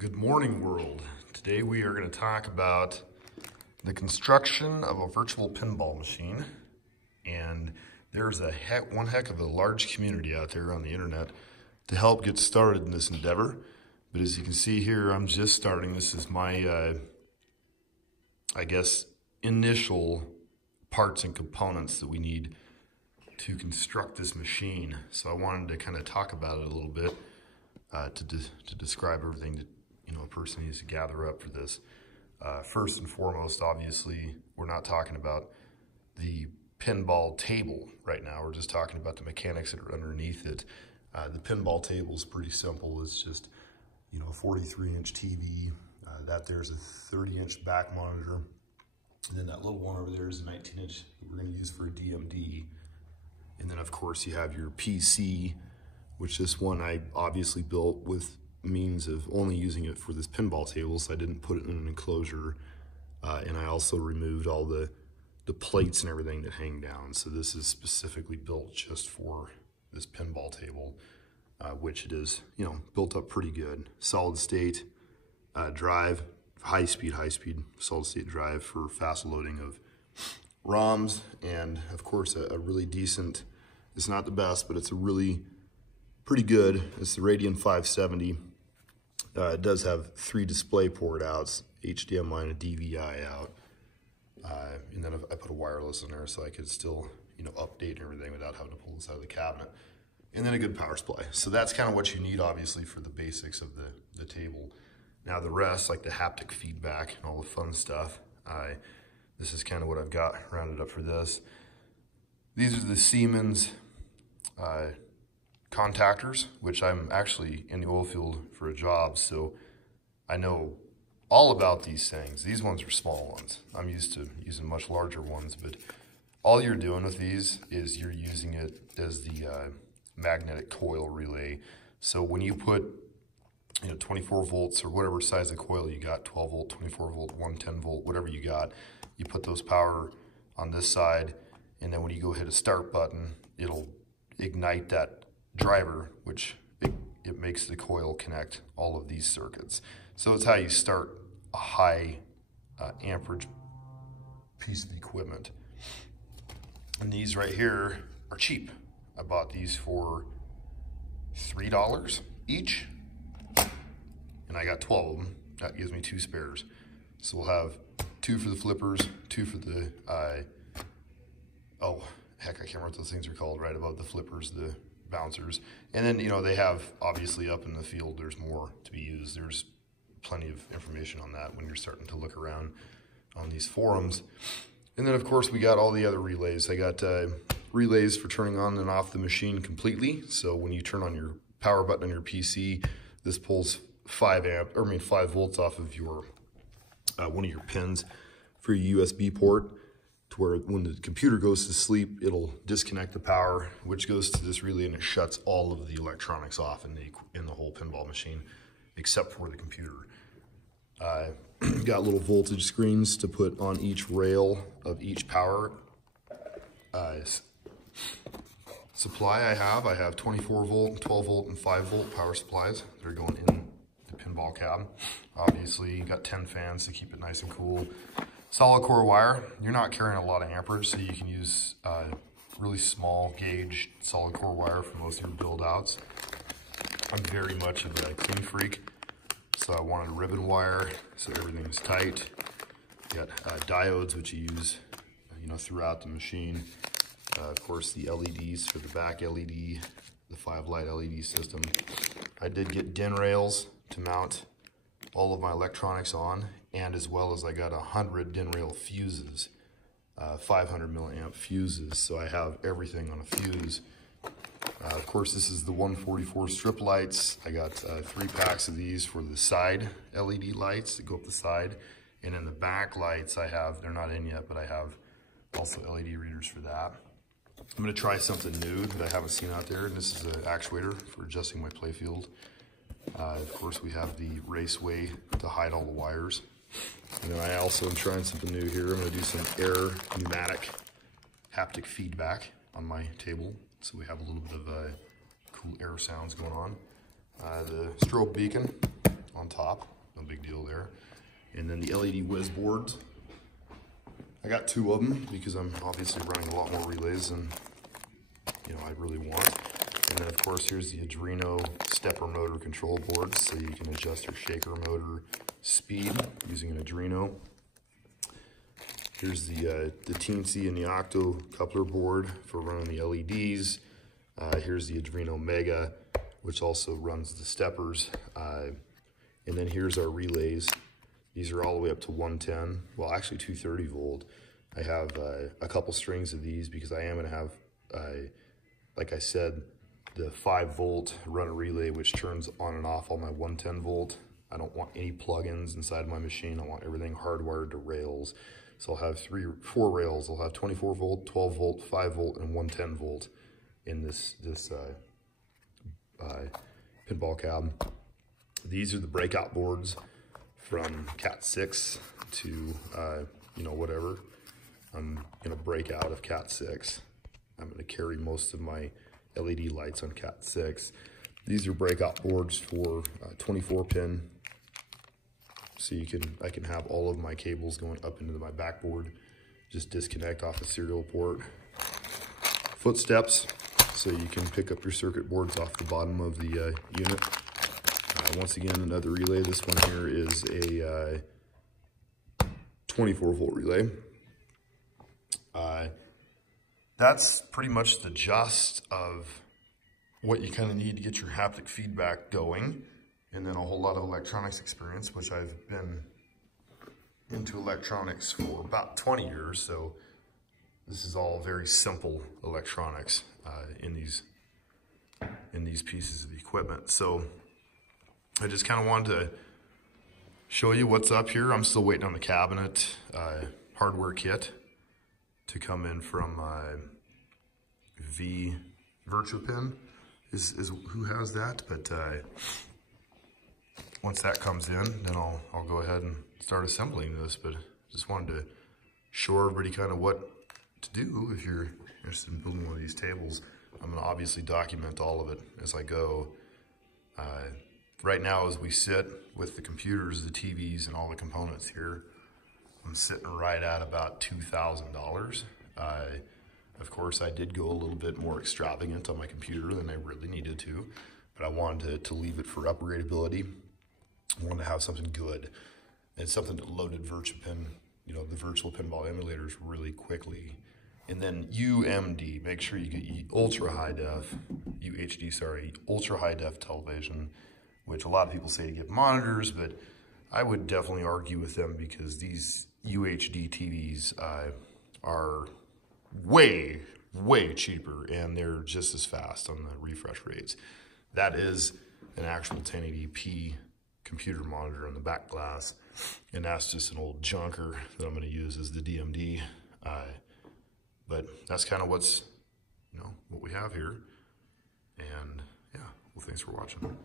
Good morning, world. Today we are going to talk about the construction of a virtual pinball machine. And there's one heck of a large community out there on the internet to help get started in this endeavor. But as you can see here, I'm just starting. This is my, I guess, initial parts and components that we need to construct this machine. So I wanted to kind of talk about it a little bit to describe everything that a person needs to gather up for this. First and foremost, obviously, we're not talking about the pinball table right now. We're just talking about the mechanics that are underneath it. The pinball table is pretty simple. It's just a 43-inch TV. That there's a 30-inch back monitor. And then that little one over there is a 19-inch that we're going to use for a DMD. And then, of course, you have your PC, which this one I obviously built with means of only using it for this pinball table, so I didn't put it in an enclosure. And I also removed all the plates and everything that hang down. So this is specifically built just for this pinball table, which it is, built up pretty good. Solid state drive, high speed solid state drive for fast loading of ROMs, and of course a really decent, it's not the best, but it's a really pretty good. It's the Radeon 570. It does have 3 display port outs, HDMI and a DVI out. And then I put a wireless in there so I could still, update everything without having to pull this out of the cabinet. And then a good power supply. So that's kind of what you need, obviously, for the basics of the table. Now the rest, like the haptic feedback and all the fun stuff, this is kind of what I've got rounded up for this. These are the Siemens contactors, which I'm actually in the oil field for a job, so I know all about these things. These ones are small ones. I'm used to using much larger ones, but all you're doing with these is you're using it as the magnetic coil relay. So when you put 24 volts or whatever size of coil you got, 12 volt, 24 volt, 110 volt, whatever you got, you put those power on this side, and then when you go hit a start button, it'll ignite that driver, which it makes the coil connect all of these circuits. So it's how you start a high amperage piece of equipment. And these right here are cheap. I bought these for $3 each, and I got 12 of them. That gives me 2 spares. So we'll have 2 for the flippers, 2 for the, oh, heck, I can't remember what those things are called, right above the flippers, the bouncers. And then, they have, obviously, up in the field, there's more to be used. There's plenty of information on that when you're starting to look around on these forums. And then, of course, we got all the other relays. I got relays for turning on and off the machine completely. So when you turn on your power button on your PC, this pulls 5 volts off of your one of your pins for your USB port, to where when the computer goes to sleep, it'll disconnect the power, which goes to this relay, and it shuts all of the electronics off in the whole pinball machine, except for the computer. Got little voltage screens to put on each rail of each power supply I have 24 volt, 12 volt, and 5 volt power supplies that are going in the pinball cab. Obviously, you got 10 fans to keep it nice and cool. Solid core wire. You're not carrying a lot of amperage, so you can use really small gauge solid core wire for most of your build outs. I'm very much of a clean freak, so I wanted ribbon wire so everything's tight. You got diodes, which you use throughout the machine. Of course, the LEDs for the back LED, the 5-light LED system. I did get DIN rails to mount all of my electronics on, and as well as I got 100 DIN rail fuses, 500 milliamp fuses, so I have everything on a fuse. Of course, this is the 144 strip lights. I got 3 packs of these for the side LED lights that go up the side, and then the back lights they're not in yet, but I have also LED readers for that. I'm going to try something new that I haven't seen out there, and this is an actuator for adjusting my playfield. Of course, we have the raceway to hide all the wires. And then I also am trying something new here. I'm going to do some air pneumatic haptic feedback on my table, so we have a little bit of cool air sounds going on. The strobe beacon on top, no big deal there. And then the LED whiz boards. I got 2 of them because I'm obviously running a lot more relays than I really want. And then of course here's the Adreno stepper motor control board, so you can adjust your shaker motor speed using an Adreno. Here's the Teensy and the Octo coupler board for running the LEDs. Here's the Adreno Mega, which also runs the steppers. And then here's our relays. These are all the way up to 110, well actually 230 volt. I have a couple strings of these because I am going to have, like I said, the 5 volt runner relay, which turns on and off all my 110 volt. I don't want any plugins inside my machine. I want everything hardwired to rails. So I'll have 4 rails. I'll have 24 volt, 12 volt, 5 volt, and 110 volt in this pinball cab. These are the breakout boards from Cat 6 to, whatever. I'm gonna break out of Cat 6. I'm gonna carry most of my LED lights on Cat 6. These are breakout boards for 24 pin. So I can have all of my cables going up into my backboard. Just disconnect off the serial port. Footsteps, so you can pick up your circuit boards off the bottom of the unit. Once again, another relay. This one here is a 24 volt relay. That's pretty much the gist of what you kind of need to get your haptic feedback going, and then a whole lot of electronics experience, which I've been into electronics for about 20 years, so this is all very simple electronics in these pieces of equipment. So I just kind of wanted to show you what's up here. I'm still waiting on the cabinet hardware kit to come in from VirtuaPin is who has that, but once that comes in, then I'll go ahead and start assembling this. But just wanted to show everybody kind of what to do if you're interested in building one of these tables. I'm going to obviously document all of it as I go. Right now, as we sit with the computers, the TVs, and all the components here, I'm sitting right at about $2,000. Of course, I did go a little bit more extravagant on my computer than I really needed to, but I wanted to leave it for upgradability. I wanted to have something good and something that loaded VirtuaPin, the virtual pinball emulators really quickly. And then UMD, make sure you get ultra high def television, which a lot of people say to get monitors, but I would definitely argue with them because these UHD TVs are way cheaper, and they're just as fast on the refresh rates. That is an actual 1080p computer monitor on the back glass, and that's just an old junker that I'm going to use as the DMD. But that's kind of what we have here, and yeah, well, thanks for watching.